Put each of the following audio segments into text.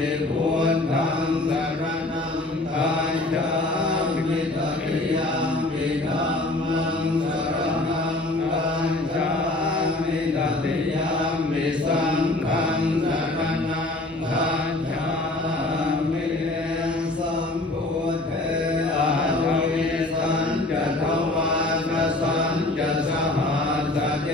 ปิพุทธังสรณังคัจฉามิตติยัมปิธัมมังสรณังคัจฉามิตติยัมปิสังฆังสรณังคัจฉามิสัมพุทเทอาทวิสัญจทวาทสัญจสหัสเจ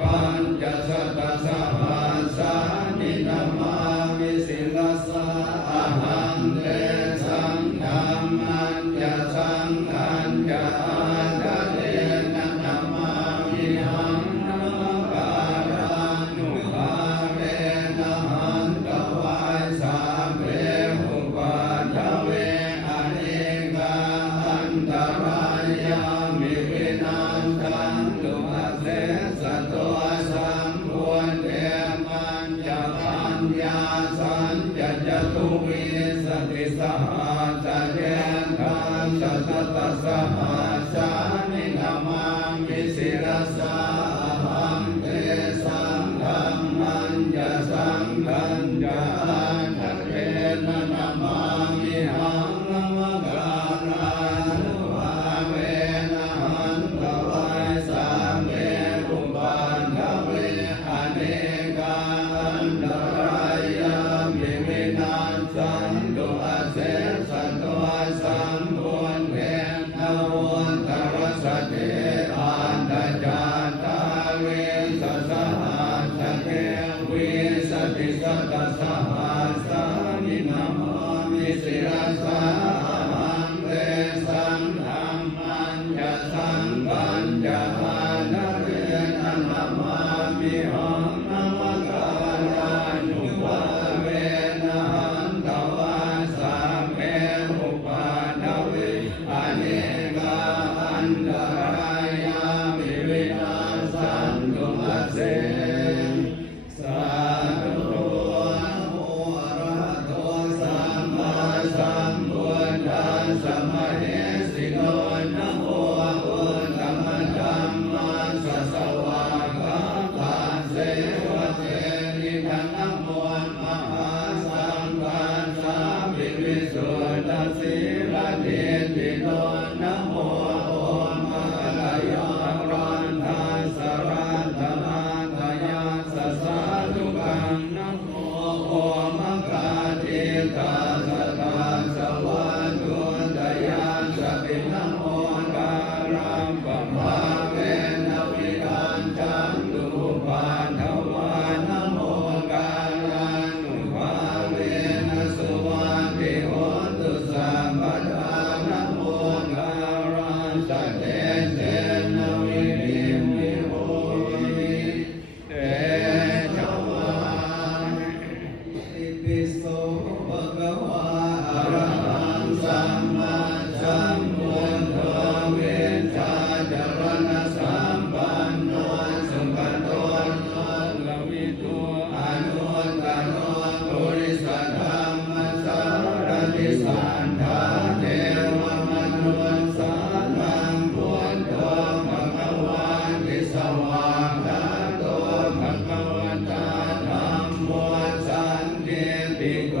ปัญจสัตตสหัสสานิธัมมามิสิลสาอะหังเตสังฆัมมัญญสังฆัญญาทะเตนะธัมมามิหังนัมการานุภาเวนะหันตวายสาเวหุปาทเวอเนกาอันตรายามิวินันตันตุอาเสสะตัวสัมพุทเทมัญญปัญญาสัญจจตุวิสติสหัสเจทัสสะสัตตสหัสสานิธัมมามิสิรสาหังเตสังฆัมมัญญสังฆัญญาทะเทนะธัมมามิหังนัมการานุภาเวนะหันตวายสาเวอุปาทเวอเนกาอันตรายามิวินัสสันตุอาเสสะตัวสัมพุทเทนะโมตรัสสะเทอันตจาตาเวสสหัสสะเทวิสติสัตตสหัสสานิธัมมามิสิรสาหังเตสังฆัมมัญญสังฆัญญาทะเตนะธัมมามิหังนัมการานุภาเวนะหันตวาสาเวหุปาทเวอเนกาอันตรายามิวินาสันตุอาเสสาธุนะโมอะระหะโตสัมมาสัมพุทธัสสะมะเหสิโนนะโมพุทธัมธัมมัสสะสวากขาตาเสวะเตนิทันนะโมมหาสังฆาสามิวิสุทธสีลเทติโนนะโมโอมะกะยะรันทัสสะรันตมาทายาสสะทุกังนะโมโอมะกะเทตาสตาสวะตุตยาสตินะโมการัมปะภาเวนะวิรันจันตุปาทวานะโมการานุภาเวนะสุวังติโหตุสัมปทานะโมการันตเตเตนะวิริมิโหติเตชะวาอิปิโสภะคะวะอะระหังสัมมาสัมพุทโธเวชาจารณะสัมปันโนสุขโตโนลวิโตอนุตตโรปุริสธรรมสารติสันทาเทวมนุสสานังพุทโธภะคะวาติสวากขาโตภะคะวตาธัมโมสันติติโก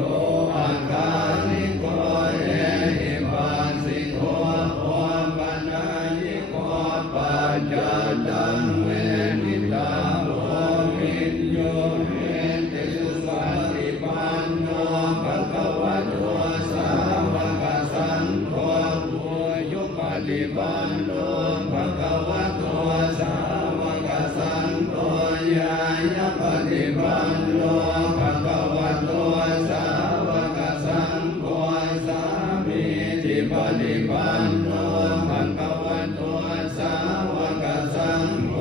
อาคาลิโกเอหิปัสสิโกโอปัญญิโกปัจจตังเวนิตาโอวิญโยเมติสุปฏิปันโนภะคะวะโตสาวกสังโฆปุญญปฏิปันโนภะคะวะโตสาวกสังโฆญาณปฏิปันโนภะคะวะโตสาวกสังโฆสามีจิปฏิปันโนภะคะวะโตสาวกสังโฆ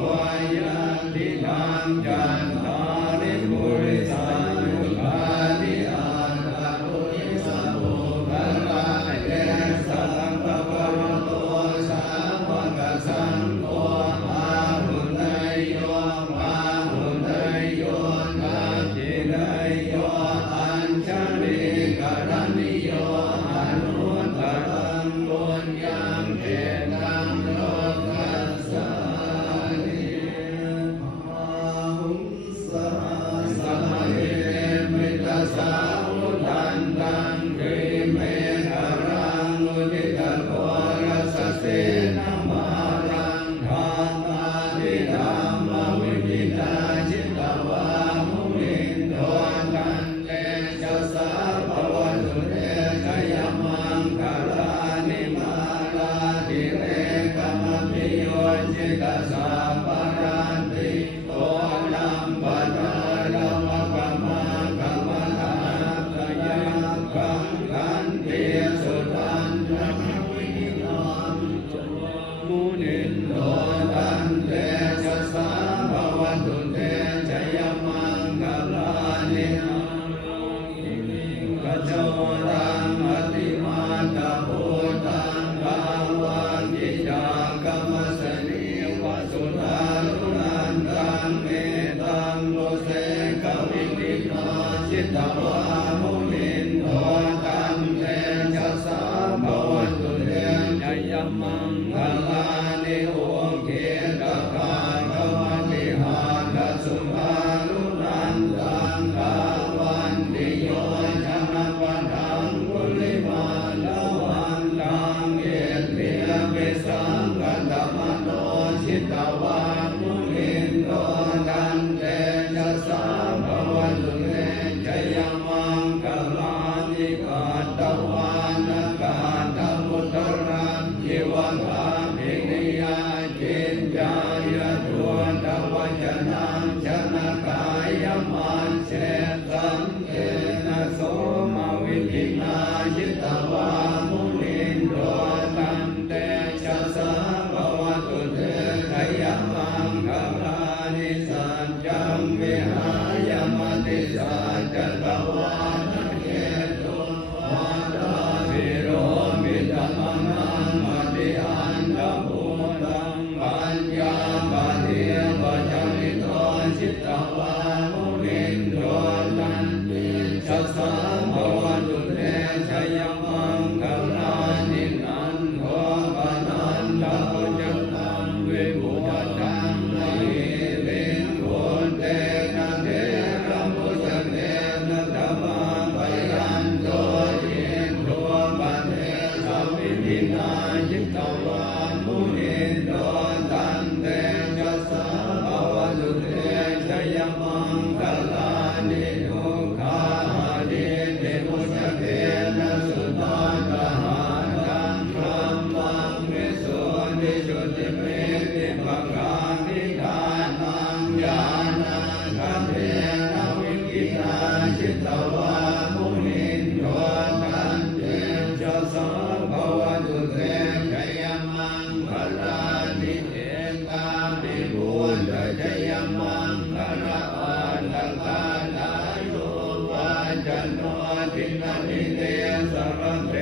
ญาติธรรมจันทาริปุริสายุคานิอันตปุริสมุปรายเตสังฆปะวะโตสาวกสังโฆอาหุเนยโยอาหุเนยโยนาจิเนยโยอัญชลิกรณิโยอนุตตรังบุญญา โชตังอติมาตาโพตังภาวันติจากรรมสนิวสุนารุนันตังเมตังโลเสกวินิโนจิตวามุนินโทตันเตจัสสะภวตุเตยยมังคลานิโอเกตกาขวังติหานสุขารุนันตังภาวันติโยชนะปัฏฐังกุลิมาลวันตังเอเตียปิสังกัตตมโนชิตวามุนินโตตันเตจัสสะภวตุเตชยมังคลานิกาตวานกาตมุตระยิวังอาภินิยาจินจายตัวตวัจนังชนะกายมันเชตังเตนะโสมวิธินาจิตวามุนินโตตันเตจัสสะภวตุเตชยมังคลานิสัจจังวิหายมติสัจตวานเกตุวัฏฏาวิโรมิตมังมติอันตภูตังปัญญาปะเทวะจริโตชิตวามุนินโตตันเตจัสสะภวตุเตชยมังคลานินันโทปนันตปุจตังวิบุตตังนะเหิริงโกเตนะเทระมุตเตนะธัมมาปยันโตเยนโทปะเทสวินินาจิตวามุนินโตตันเตจัสสะภวตุเตชยมังคลานิทุกขาดิเตมุจเตนะสุตตะหานังธรรมังวิสุทธิจุติเมติภกานิทานังญาณังคันเทนะวิกินาจิตวามุนินโตตันเตจัสสะภวตุเตชยมังคลานิเตกามิบุญชยมังคลาอันตกาลายุวาจโนทินานิเตสรเพ